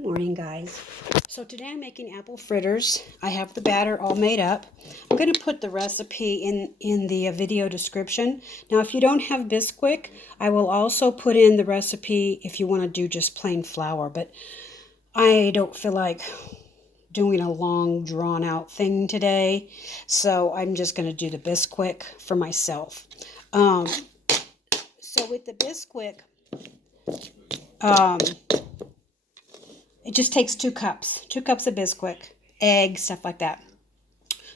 Good morning, guys. So today I'm making apple fritters. I have the batter all made up. I'm going to put the recipe in the video description. Now, if you don't have Bisquick, I will also put in the recipe if you want to do just plain flour. But I don't feel like doing a long, drawn-out thing today, so I'm just going to do the Bisquick for myself. So with the Bisquick, it just takes 2 cups of Bisquick, egg, stuff like that.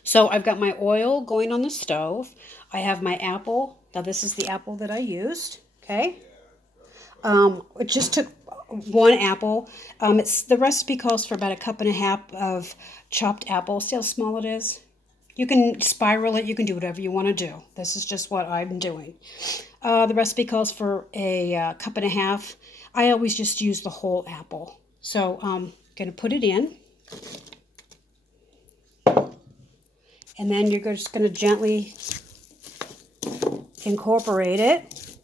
So I've got my oil going on the stove. I have my apple. Now this is the apple that I used, okay? It just took 1 apple. The recipe calls for about 1.5 cups of chopped apple. See how small it is? You can spiral it. You can do whatever you want to do. This is just what I'm doing. The recipe calls for a 1.5 cups. I always just use the whole apple. So I'm going to put it in. And then you're just going to gently incorporate it.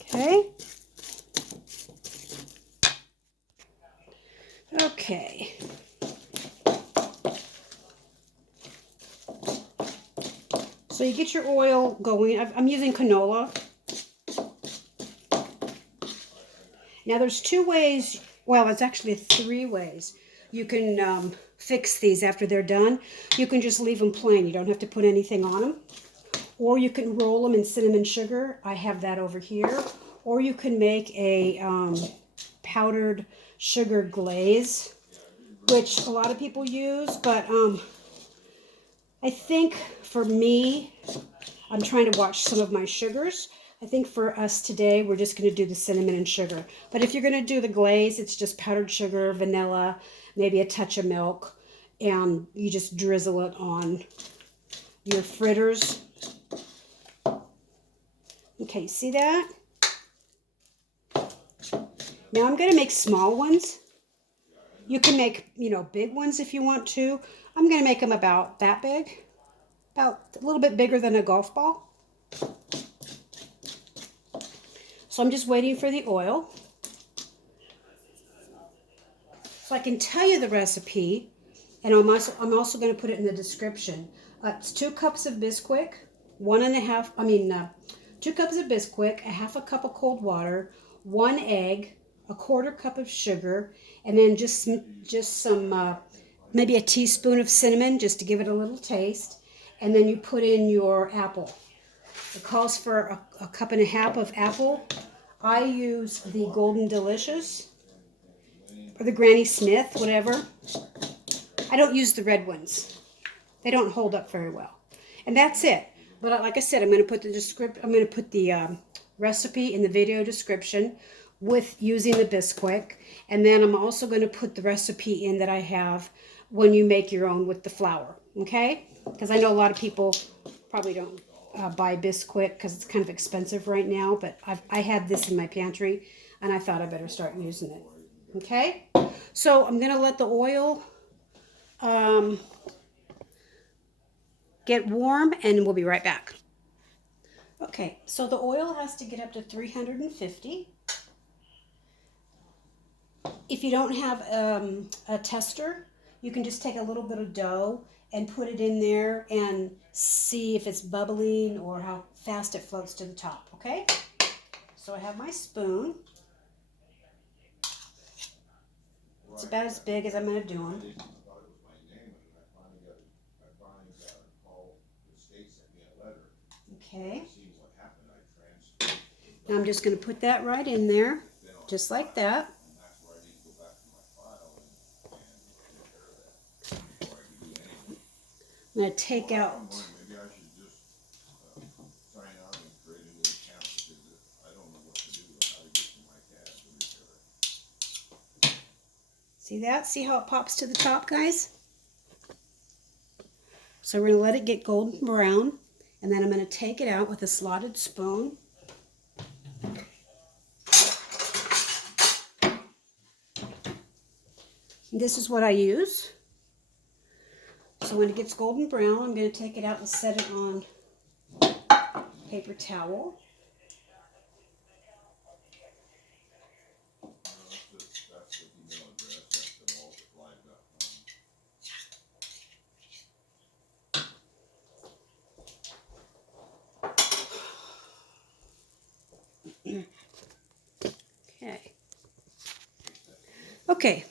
Okay. Okay. So you get your oil going. I'm using canola. Now there's 2 ways, well, it's actually 3 ways you can fix these after they're done. You can just leave them plain. You don't have to put anything on them. Or you can roll them in cinnamon sugar. I have that over here. Or you can make a powdered sugar glaze, which a lot of people use. But I think for me, I'm trying to watch some of my sugars. I think for us today, we're just going to do the cinnamon and sugar. But if you're going to do the glaze, it's just powdered sugar, vanilla, maybe a touch of milk, and you just drizzle it on your fritters. Okay, see that? Now I'm going to make small ones. You can make, big ones if you want to. I'm going to make them about that big, about a little bit bigger than a golf ball. So I'm just waiting for the oil. So I can tell you the recipe, and I'm also going to put it in the description. It's 2 cups of Bisquick, 2 cups of Bisquick, 1/2 cup of cold water, 1 egg, 1/4 cup of sugar, and then just some maybe a teaspoon of cinnamon just to give it a little taste. And then you put in your apple. It calls for a 1.5 cups of apple. I use the Golden Delicious or the Granny Smith, whatever. I don't use the red ones. They don't hold up very well. And that's it. But like I said, I'm going to put the recipe in the video description with using the Bisquick. And then I'm also going to put the recipe in that I have when you make your own with the flour. Okay? Because I know a lot of people probably don't buy Bisquick because it's kind of expensive right now. But I had this in my pantry, and I thought I better start using it. Okay? So I'm going to let the oil get warm, and we'll be right back. Okay, so the oil has to get up to 350. If you don't have a tester, you can just take a little bit of dough and put it in there and see if it's bubbling or how fast it floats to the top, okay? So I have my spoon. It's about as big as I'm going to do them. Okay. Now I'm just going to put that right in there, just like that. I'm going to take out see that? See how it pops to the top, guys? So we're going to let it get golden brown, and then I'm going to take it out with a slotted spoon. And this is what I use. So when it gets golden brown, I'm going to take it out and set it on paper towel. Okay,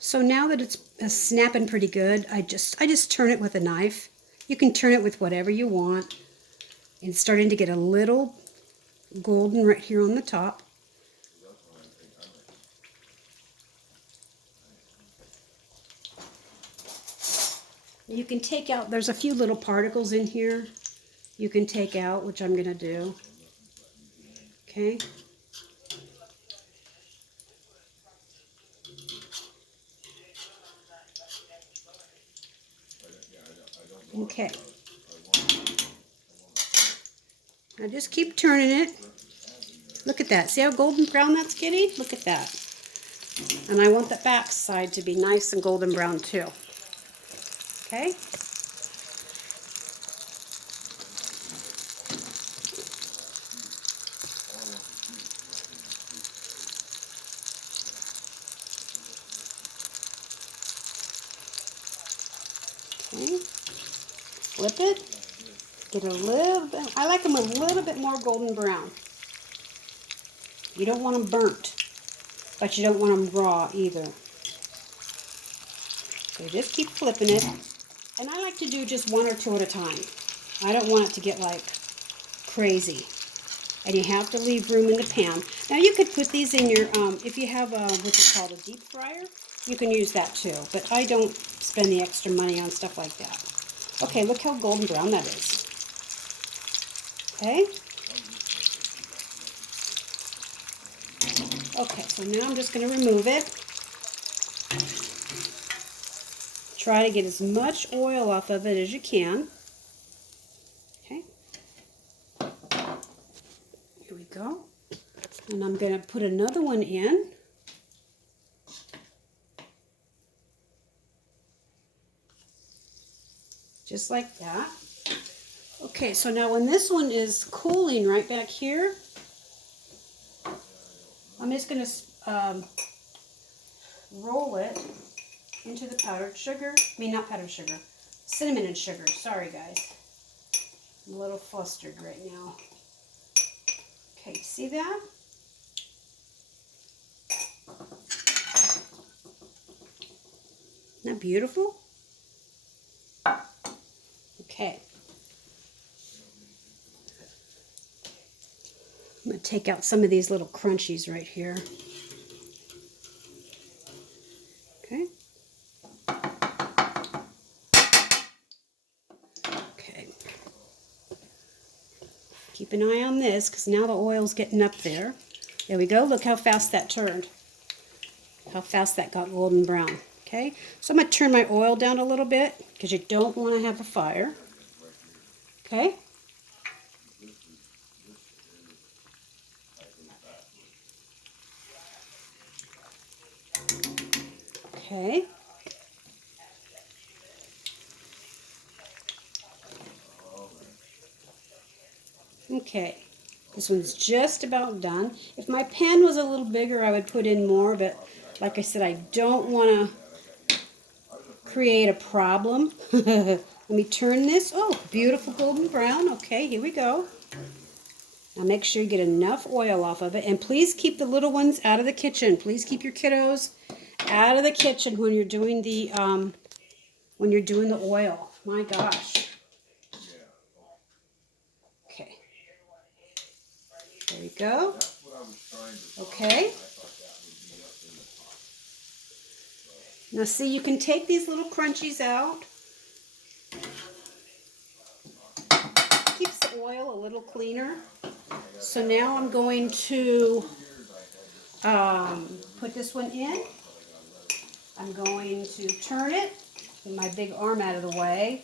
so now that it's snapping pretty good, I just turn it with a knife. You can turn it with whatever you want. It's starting to get a little golden right here on the top. You can take out, there's a few little particles in here you can take out, which I'm going to do. Okay. Okay. Now just keep turning it. Look at that. See how golden brown that's getting? Look at that. And I want the back side to be nice and golden brown too. Okay? Okay. Flip it. Get a little bit, I like them a little bit more golden brown. You don't want them burnt, but you don't want them raw either. So just keep flipping it. And I like to do just one or two at a time. I don't want it to get like crazy. And you have to leave room in the pan. Now you could put these in your, if you have what's it called, a deep fryer, you can use that too. But I don't spend the extra money on stuff like that. Okay, look how golden brown that is. Okay? Okay, so now I'm just going to remove it. Try to get as much oil off of it as you can. Okay. Here we go. And I'm going to put another one in. Just like that. Okay, so now when this one is cooling right back here, I'm just going to roll it into the powdered sugar. I mean, not powdered sugar. Cinnamon and sugar. Sorry, guys. I'm a little flustered right now. Okay, see that? Isn't that beautiful? Okay. I'm going to take out some of these little crunchies right here. Okay. Okay. Keep an eye on this because now the oil's getting up there. There we go. Look how fast that turned. How fast that got golden brown. Okay. So I'm going to turn my oil down a little bit because you don't want to have a fire. Okay. Okay. Okay. This one's just about done. If my pan was a little bigger, I would put in more, but like I said, I don't want to create a problem. Let me turn this. Oh, beautiful golden brown. Okay, here we go. Now make sure you get enough oil off of it. And please keep the little ones out of the kitchen. Please keep your kiddos out of the kitchen when you're doing the oil. My gosh. Okay. There we go. Okay. Now see, you can take these little crunchies out. Keeps the oil a little cleaner. So now I'm going to put this one in. I'm going to turn it. Get my big arm out of the way.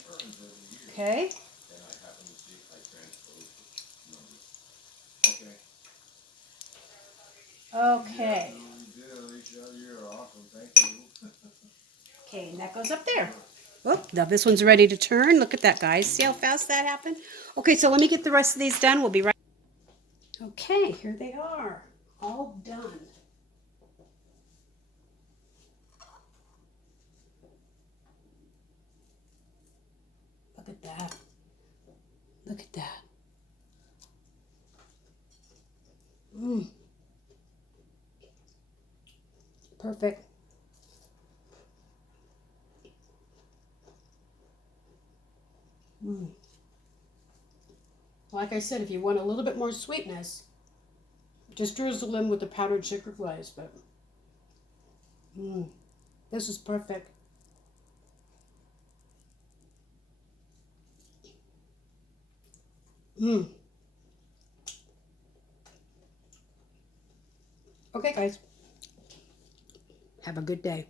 Okay. Okay. Okay, and that goes up there. Oh, now this one's ready to turn. Look at that, guys. See how fast that happened? Okay, so let me get the rest of these done. We'll be right. Okay, here they are. All done. Look at that. Look at that. Perfect. Like I said, if you want a little bit more sweetness, just drizzle in with the powdered sugar glaze. But this is perfect. Okay, guys. Have a good day.